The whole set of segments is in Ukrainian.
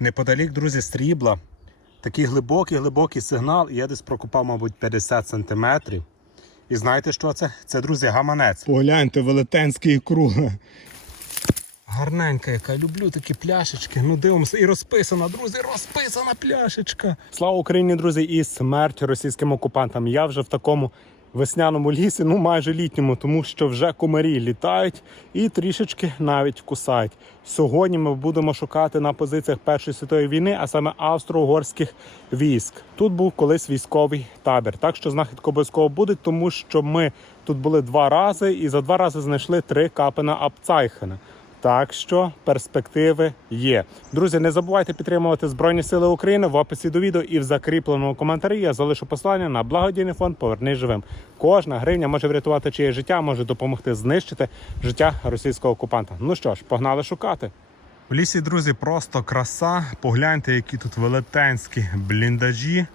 Неподалік, друзі, срібла. Такий глибокий, глибокий сигнал. І я десь прокопав, мабуть, 50 сантиметрів. І знаєте, що це? Це, друзі, гаманець. Погляньте, велетенський круг. Гарненька, яка люблю такі пляшечки. Ну дивимося, і розписана, друзі, розписана пляшечка. Слава Україні, друзі, і смерть російським окупантам. Я вже в такому весняному лісі, ну майже літньому, тому що вже комарі літають і трішечки навіть кусають. Сьогодні ми будемо шукати на позиціях Першої світової війни, а саме австро-угорських військ. Тут був колись військовий табір. Так що знахідка обов'язково буде, тому що ми тут були два рази і за два рази знайшли три капена Апцайхена. Так що перспективи є. Друзі, не забувайте підтримувати Збройні Сили України в описі до відео і в закріпленому коментарі я залишу посилання на благодійний фонд Повернись живим. Кожна гривня може врятувати чиє життя, може допомогти знищити життя російського окупанта. Ну що ж, погнали шукати. В лісі, друзі, просто краса. Погляньте, які тут велетенські бліндажі.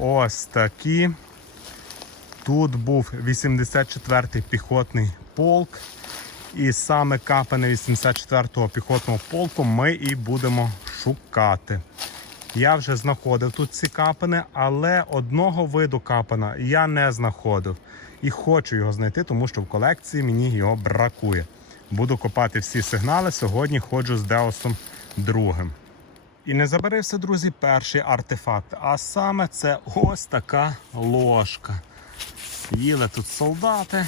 Ось такі. Тут був 84-й піхотний полк. І саме капене 84-го піхотного полку ми і будемо шукати. Я вже знаходив тут ці капени, але одного виду капена я не знаходив. І хочу його знайти, тому що в колекції мені його бракує. Буду копати всі сигнали. Сьогодні ходжу з Деосом другим. І не забарився, друзі, перший артефакт. А саме це ось така ложка. Їли тут солдати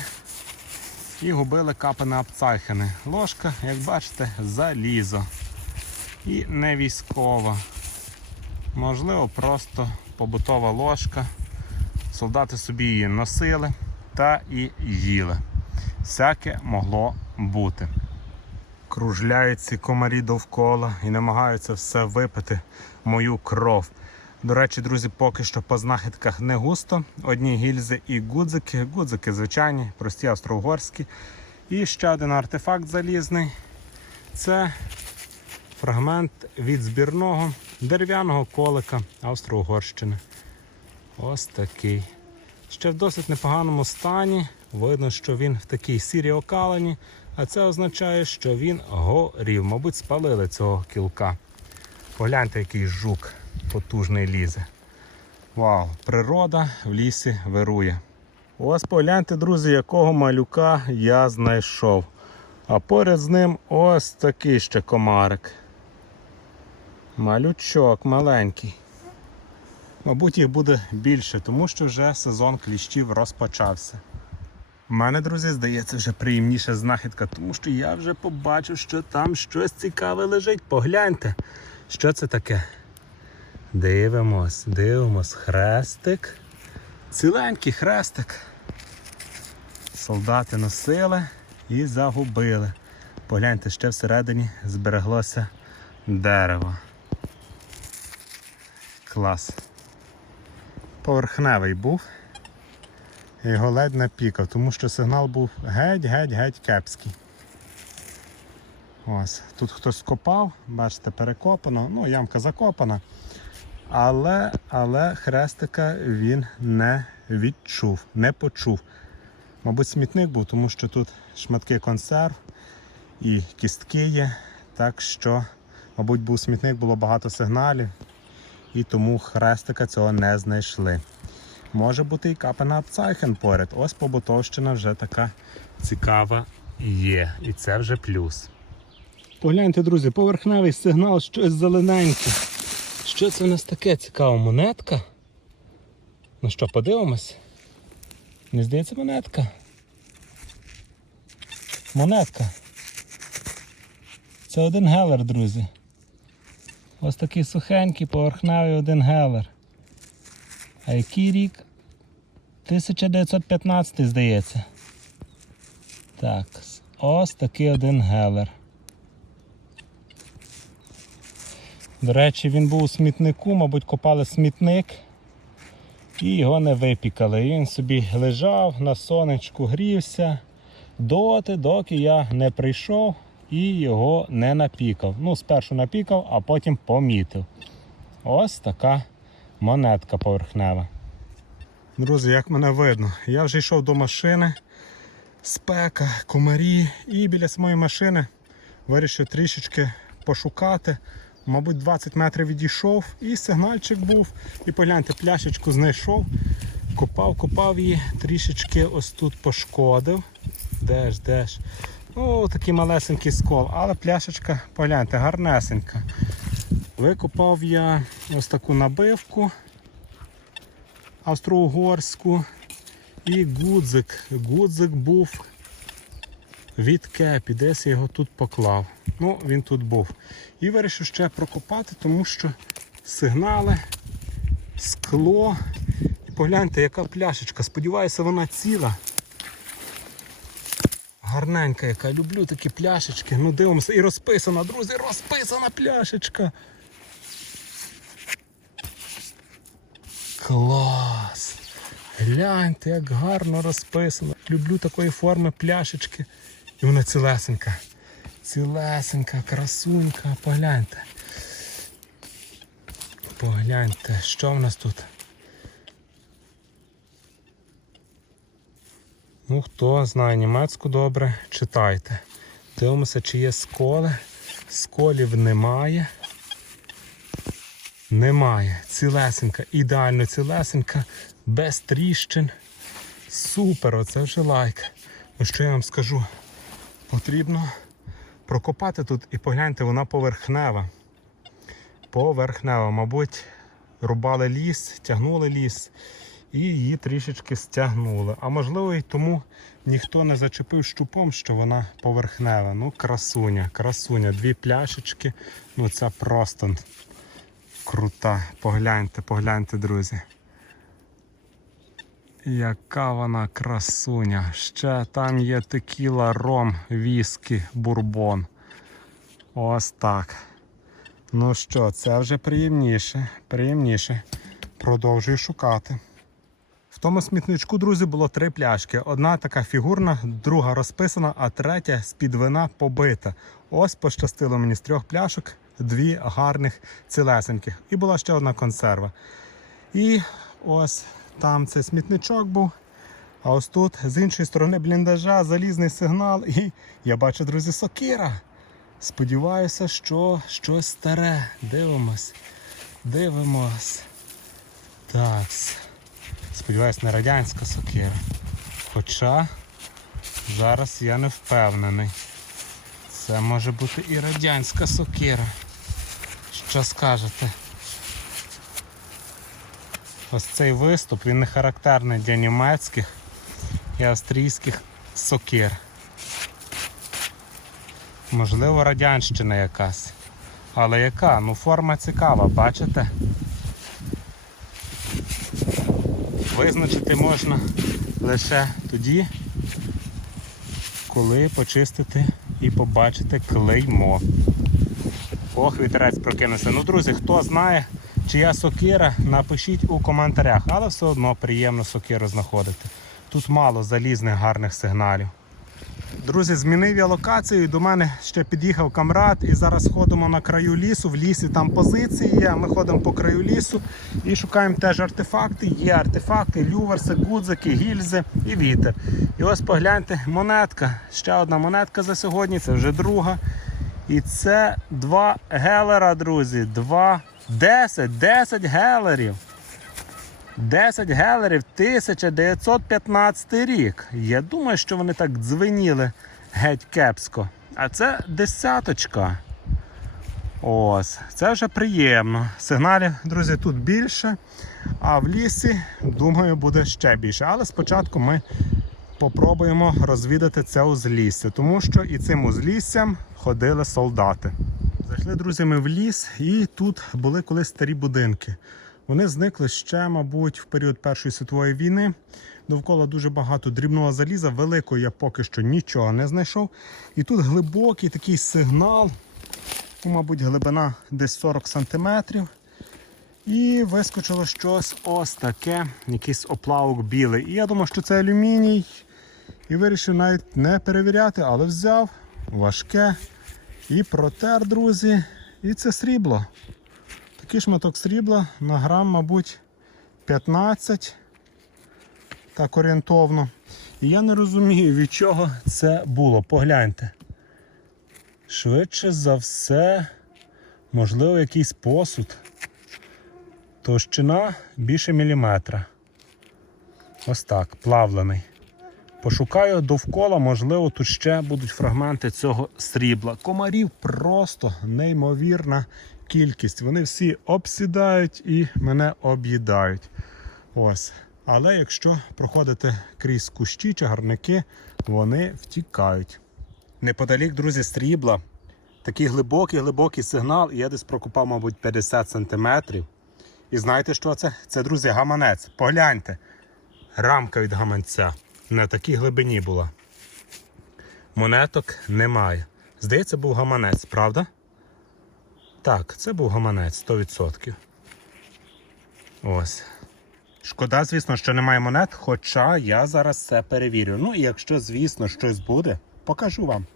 і губили капи апцайхени. Ложка, як бачите, залізо. І не військова. Можливо, просто побутова ложка. Солдати собі її носили та і їли. Всяке могло бути. Кружляють ці комарі довкола і намагаються все випити мою кров. До речі, друзі, поки що по знахідках не густо. Одні гільзи і гудзики. Гудзики звичайні, прості австро-угорські. І ще один артефакт залізний. Це фрагмент від збірного дерев'яного колика Австро-Угорщини. Ось такий. Ще в досить непоганому стані. Видно, що він в такій сірій окалині, а це означає, що він горів. Мабуть, спалили цього кілка. Погляньте, який жук потужний лізе. Вау, природа в лісі вирує. Ось погляньте, друзі, якого малюка я знайшов. А поряд з ним ось такий ще комарик. Малючок маленький. Мабуть, їх буде більше, тому що вже сезон кліщів розпочався. У мене, друзі, здається, вже приємніша знахідка, тому що я вже побачив, що там щось цікаве лежить. Погляньте, що це таке. Дивимось, дивимось, хрестик. Ціленький хрестик. Солдати носили і загубили. Погляньте, ще всередині збереглося дерево. Клас. Поверхневий був. Його ледь напікав, тому що сигнал був геть-геть-геть кепський. Ось, тут хтось копав, бачите, перекопано, ну, ямка закопана. Але, але хрестика він не відчув, не почув. Мабуть, смітник був, тому що тут шматки консерв і кістки є. Так що, мабуть, був смітник, було багато сигналів, і тому хрестика цього не знайшли. Може бути і капена Апцайхен поряд. Ось побутовщина вже така цікава є. І це вже плюс. Погляньте, друзі, поверхневий сигнал, щось зелененьке. Що це у нас таке цікава монетка? Ну що, подивимось? Не здається монетка. Монетка. Це один гелер, друзі. Ось такий сухенький, поверхневий один гелер. А який рік? 1915, здається. Так, ось такий один гелер. До речі, він був у смітнику, мабуть, копали смітник і його не випікали. І Він собі лежав на сонечку, грівся доти, доки я не прийшов і його не напікав. Ну, спершу напікав, а потім помітив. Ось така монетка поверхнева. Друзі, як мене видно, я вже йшов до машини, спека, комарі, і біля самої машини вирішив трішечки пошукати. Мабуть, 20 метрів відійшов, і сигнальчик був. І погляньте, пляшечку знайшов, копав, копав її, трішечки ось тут пошкодив. Де ж, де ж? О, такий малесенький скол, але пляшечка, погляньте, гарнесенька. Викопав я ось таку набивку австро-угорську і гудзик. Гудзик був від кепі, десь я його тут поклав. Ну, він тут був. І вирішив ще прокопати, тому що сигнали, скло. І погляньте, яка пляшечка. Сподіваюся, вона ціла. Гарненька яка. Люблю такі пляшечки. Ну дивимося. І розписана, друзі, розписана пляшечка. Клас! Гляньте, як гарно розписано. Люблю такої форми пляшечки. І вона цілесенька. Цілесенька, красунька. Погляньте. Погляньте, що в нас тут. Ну, хто знає німецьку добре, читайте. Дивимося, чи є сколи. Сколів немає. Немає. Цілесенька, ідеально цілесенька, без тріщин. Супер, оце вже лайк. Ну що я вам скажу? Потрібно прокопати тут і погляньте, вона поверхнева. Поверхнева, мабуть, рубали ліс, тягнули ліс і її трішечки стягнули. А можливо і тому ніхто не зачепив щупом, що вона поверхнева. Ну, красуня, красуня. Дві пляшечки. Ну це просто крута. Погляньте, погляньте, друзі. Яка вона красуня. Ще там є текіла, ром, віскі, бурбон. Ось так. Ну що, це вже приємніше. Приємніше. Продовжую шукати. В тому смітничку, друзі, було три пляшки. Одна така фігурна, друга розписана, а третя з-під вина побита. Ось пощастило мені з трьох пляшок, дві гарних цілесеньких. І була ще одна консерва. І ось там цей смітничок був. А ось тут з іншої сторони бліндажа залізний сигнал. І я бачу, друзі, сокира. Сподіваюся, що щось старе. Дивимось. Дивимось. Так. Сподіваюсь, не радянська сокира. Хоча зараз я не впевнений. Це може бути і радянська сокира. Що скажете? Ось цей виступ він не характерний для німецьких і австрійських сокир. Можливо, радянщина якась. Але яка? Ну форма цікава, бачите? Визначити можна лише тоді, коли почистити і побачити клеймо. Ох, вітерець прокинувся. Ну, друзі, хто знає, чия сокира, напишіть у коментарях, але все одно приємно сокиру знаходити. Тут мало залізних гарних сигналів. Друзі, змінив я локацію. До мене ще під'їхав камрад і зараз ходимо на краю лісу. В лісі там позиції є. Ми ходимо по краю лісу і шукаємо теж артефакти. Є артефакти, люверси, гудзики, гільзи і вітер. І ось погляньте, монетка. Ще одна монетка за сьогодні, це вже друга. І це два гелера, друзі. Два 10, 10 гелерів. 10 гелерів 1915 рік. Я думаю, що вони так дзвеніли геть кепсько. А це десяточка. Ось, це вже приємно. Сигналів, друзі, тут більше, а в лісі, думаю, буде ще більше. Але спочатку ми попробуємо розвідати це узлісся, тому що і цим узліссям ходили солдати. Зайшли, друзі, ми в ліс, і тут були колись старі будинки. Вони зникли ще, мабуть, в період Першої світової війни. Довкола дуже багато дрібного заліза, великого я поки що нічого не знайшов. І тут глибокий такий сигнал, ну, мабуть, глибина десь 40 сантиметрів. І вискочило щось ось таке, якийсь оплавок білий. І я думав, що це алюміній. І вирішив навіть не перевіряти, але взяв важке і протер, друзі. І це срібло. Такий шматок срібла на грам, мабуть, 15. Так орієнтовно. І я не розумію, від чого це було. Погляньте. Швидше за все, Можливо, якийсь посуд. Товщина більше міліметра. Ось так, плавлений. Пошукаю довкола, можливо, тут ще будуть фрагменти цього срібла. Комарів просто неймовірна кількість. Вони всі обсідають і мене об'їдають. Ось. Але якщо проходити крізь кущі чи гарники, вони втікають. Неподалік, друзі, срібла. Такий глибокий, глибокий сигнал. Я десь прокопав, мабуть, 50 сантиметрів. І знаєте, що це? Це, друзі, гаманець. Погляньте. Рамка від гаманця. На такій глибині була. Монеток немає. Здається, був гаманець, правда? Так, це був гаманець 100%. Ось. Шкода, звісно, що немає монет, хоча я зараз це перевірю. Ну і якщо, звісно, щось буде, покажу вам.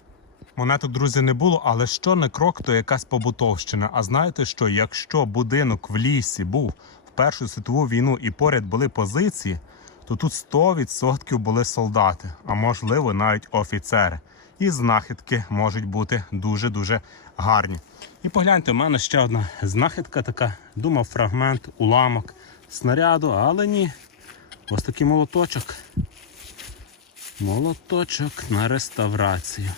Монеток, друзі, не було, але що не крок, то якась побутовщина. А знаєте що? Якщо будинок в лісі був в Першу світову війну і поряд були позиції, то тут 100% були солдати, а можливо навіть офіцери. І знахідки можуть бути дуже-дуже гарні. І погляньте, у мене ще одна знахідка така. Думав, фрагмент, уламок снаряду, але ні. Ось такий молоточок. Молоточок на реставрацію.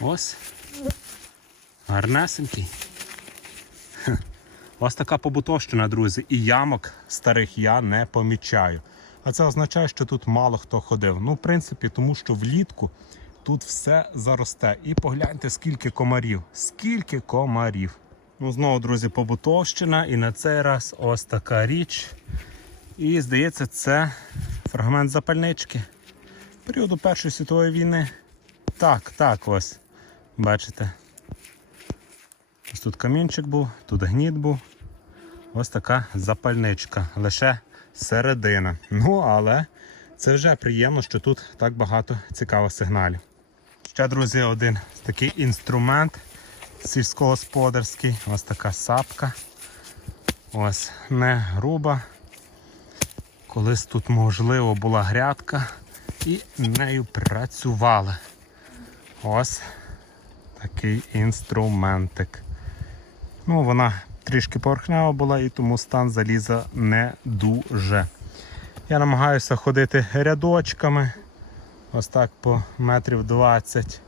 Ось. Гарнесенький. Ось така побутовщина, друзі, і ямок старих я не помічаю. А це означає, що тут мало хто ходив. Ну, в принципі, тому що влітку тут все заросте. І погляньте, скільки комарів. Скільки комарів. Ну, знову, друзі, побутовщина. І на цей раз ось така річ. І здається, це фрагмент запальнички. Періоду Першої світової війни. Так, так ось. Бачите. Ось тут камінчик був, тут гніт був. Ось така запальничка. Лише середина. Ну, але це вже приємно, що тут так багато цікавих сигналів. Ще, друзі, один такий інструмент сільськогосподарський. Ось така сапка. Ось не груба. Колись тут, можливо, була грядка і нею працювали. Ось такий інструментик. Ну, вона трішки поверхнева була і тому стан заліза не дуже. Я намагаюся ходити рядочками, ось так по метрів 20.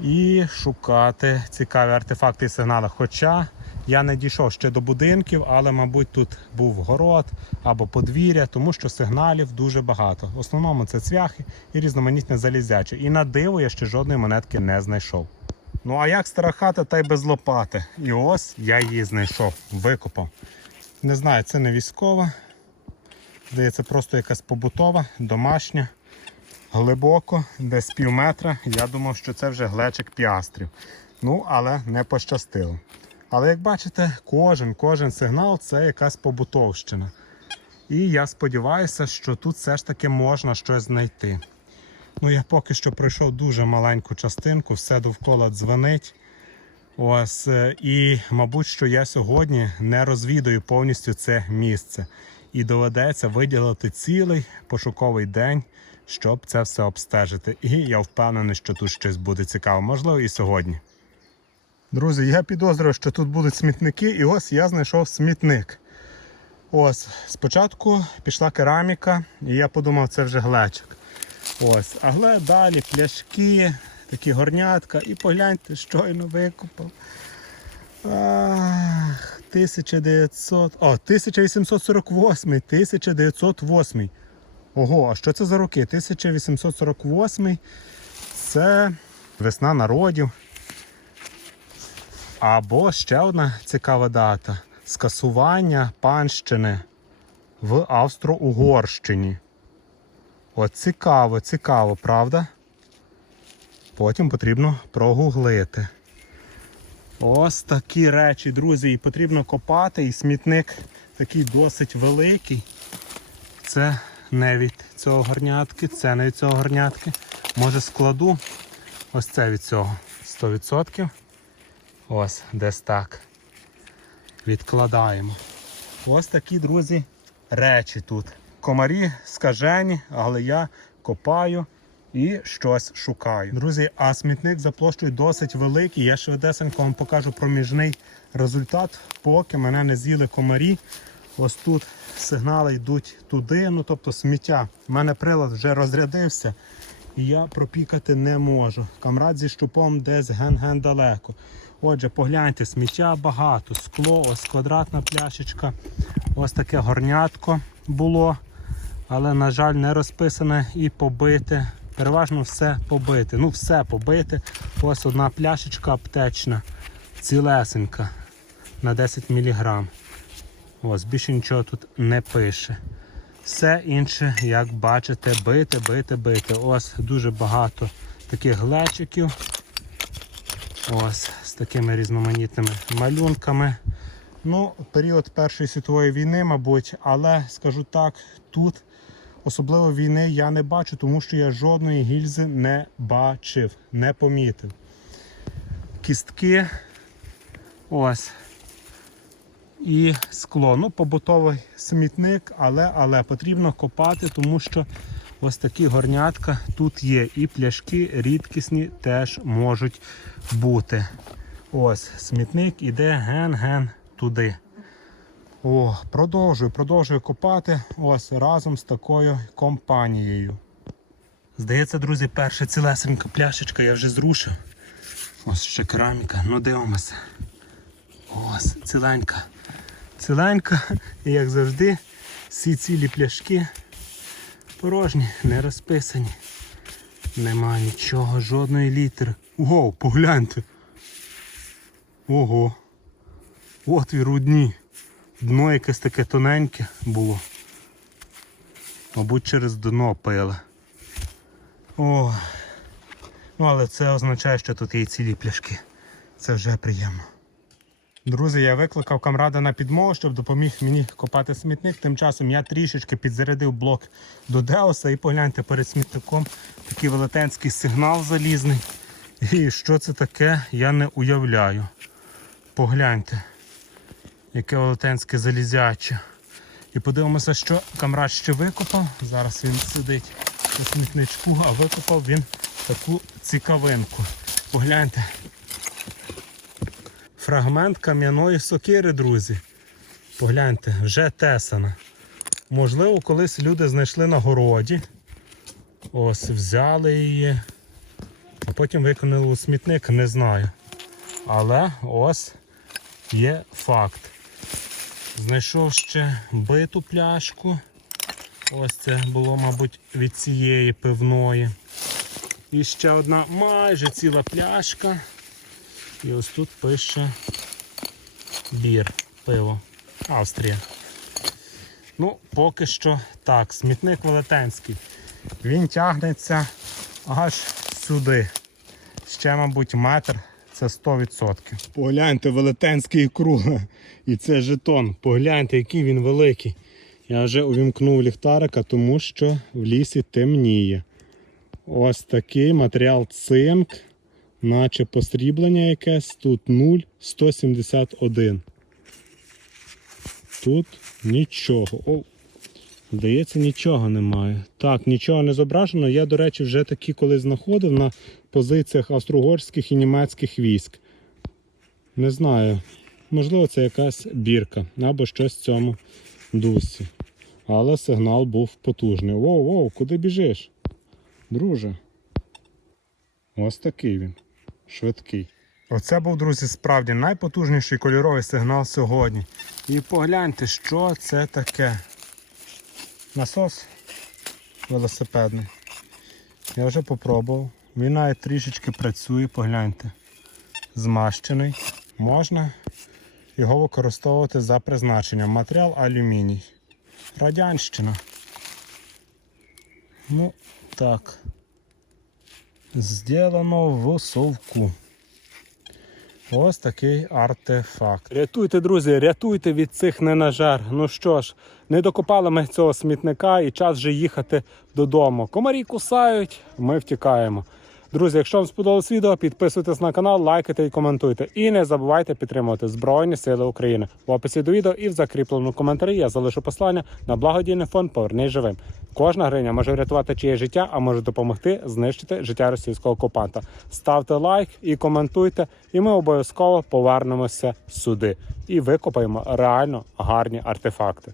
І шукати цікаві артефакти і сигнали. Хоча я не дійшов ще до будинків, але, мабуть, тут був город або подвір'я, тому що сигналів дуже багато. В основному це цвяхи і різноманітне залізяче. І на диво я ще жодної монетки не знайшов. Ну а як стара хата, та й без лопати. І ось я її знайшов, викопав. Не знаю, це не військова. Здається, просто якась побутова, домашня, глибоко, десь пів метра. Я думав, що це вже глечик піастрів. Ну, але не пощастило. Але як бачите, кожен, кожен сигнал це якась побутовщина. І я сподіваюся, що тут все ж таки можна щось знайти. Ну, я поки що пройшов дуже маленьку частинку, все довкола дзвонить. Ось, е, і, мабуть, що я сьогодні не розвідую повністю це місце. І доведеться виділити цілий пошуковий день, щоб це все обстежити. І я впевнений, що тут щось буде цікаво. Можливо, і сьогодні. Друзі, я підозрюю, що тут будуть смітники, і ось я знайшов смітник. Ось, спочатку пішла кераміка, і я подумав, це вже глечик. Ось, а гле далі пляшки, такі горнятка. І погляньте, щойно викопав. Ах, 1900. О, 1848, 1908. Ого, а що це за роки? 1848. Це весна народів. Або ще одна цікава дата скасування панщини в Австро-Угорщині. От цікаво, цікаво, правда? Потім потрібно прогуглити. Ось такі речі, друзі, і потрібно копати, і смітник такий досить великий. Це не від цього горнятки, це не від цього горнятки. Може складу ось це від цього 100%. Ось, десь так. Відкладаємо. Ось такі, друзі, речі тут. Комарі скажені, але я копаю і щось шукаю. Друзі, а смітник за площею досить великий. Я швидесенько вам покажу проміжний результат, поки мене не з'їли комарі. Ось тут сигнали йдуть туди, ну тобто сміття. У мене прилад вже розрядився, і я пропікати не можу. Камрад зі щупом десь ген-ген далеко. Отже, погляньте, сміття багато, скло, ось квадратна пляшечка, ось таке горнятко було, але, на жаль, не розписане і побите. Переважно все побите. Ну, все побите. Ось одна пляшечка аптечна, цілесенька на 10 мг. Ось, більше нічого тут не пише. Все інше, як бачите, бите, бите, бите. Ось дуже багато таких глечиків. Ось з такими різноманітними малюнками. Ну, період Першої світової війни, мабуть, але скажу так, тут особливо війни я не бачу, тому що я жодної гільзи не бачив, не помітив. Кістки. Ось. І скло. Ну, побутовий смітник, але, але потрібно копати, тому що ось такі горнятка тут є. І пляшки рідкісні теж можуть бути. Ось смітник іде ген-ген туди. О, продовжую, продовжую копати ось разом з такою компанією. Здається, друзі, перша цілесенька пляшечка я вже зрушив. Ось ще кераміка, ну дивимося. Ось, ціленька. Ціленька, і як завжди, всі цілі пляшки порожні, не розписані. Нема нічого, жодної літери. Ого, погляньте. Ого. Отвір у. Дно якесь таке тоненьке було. Мабуть, через дно пили. О. Ну, але це означає, що тут є цілі пляшки. Це вже приємно. Друзі, я викликав камрада на підмогу, щоб допоміг мені копати смітник. Тим часом я трішечки підзарядив блок до Деоса і погляньте перед смітником такий велетенський сигнал залізний. І що це таке, я не уявляю. Погляньте, яке велетенське залізяче. І подивимося, що камрад ще викопав. Зараз він сидить на смітничку, а викопав він таку цікавинку. Погляньте. Фрагмент кам'яної сокири, друзі. Погляньте, вже тесана. Можливо, колись люди знайшли на городі. Ось, взяли її, а потім виконали у смітник, не знаю. Але ось є факт. Знайшов ще биту пляшку. Ось це було, мабуть, від цієї пивної. І ще одна майже ціла пляшка. І ось тут пише бір, пиво. Австрія. Ну, поки що так, смітник велетенський. Він тягнеться аж сюди. Ще, мабуть, метр це 100%. Погляньте, велетенський круг. І це жетон. Погляньте, який він великий. Я вже увімкнув ліхтарика, тому що в лісі темніє. Ось такий матеріал цинк, наче посріблення якесь. Тут 0,171. Тут нічого. Здається, нічого немає. Так, нічого не зображено. Я, до речі, вже такі коли знаходив на позиціях австро-угорських і німецьких військ. Не знаю. Можливо, це якась бірка або щось в цьому дусі. Але сигнал був потужний. Воу, воу, куди біжиш? Друже. Ось такий він. Швидкий. Оце був, друзі, справді найпотужніший кольоровий сигнал сьогодні. І погляньте, що це таке. Насос велосипедний. Я вже попробував. Він навіть трішечки працює, погляньте. Змащений. Можна його використовувати за призначенням. Матеріал алюміній. Радянщина. Ну, так. Зроблено в совку. Ось такий артефакт. Рятуйте, друзі, рятуйте від цих ненажер. Ну що ж, не докопали ми цього смітника і час вже їхати додому. Комарі кусають, ми втікаємо. Друзі, якщо вам сподобалось відео, підписуйтесь на канал, лайкайте і коментуйте. І не забувайте підтримувати Збройні Сили України. В описі до відео і в закріпленому коментарі я залишу послання на благодійний фонд Повернись живим. Кожна гривня може врятувати чиє життя, а може допомогти знищити життя російського окупанта. Ставте лайк і коментуйте, і ми обов'язково повернемося сюди і викопаємо реально гарні артефакти.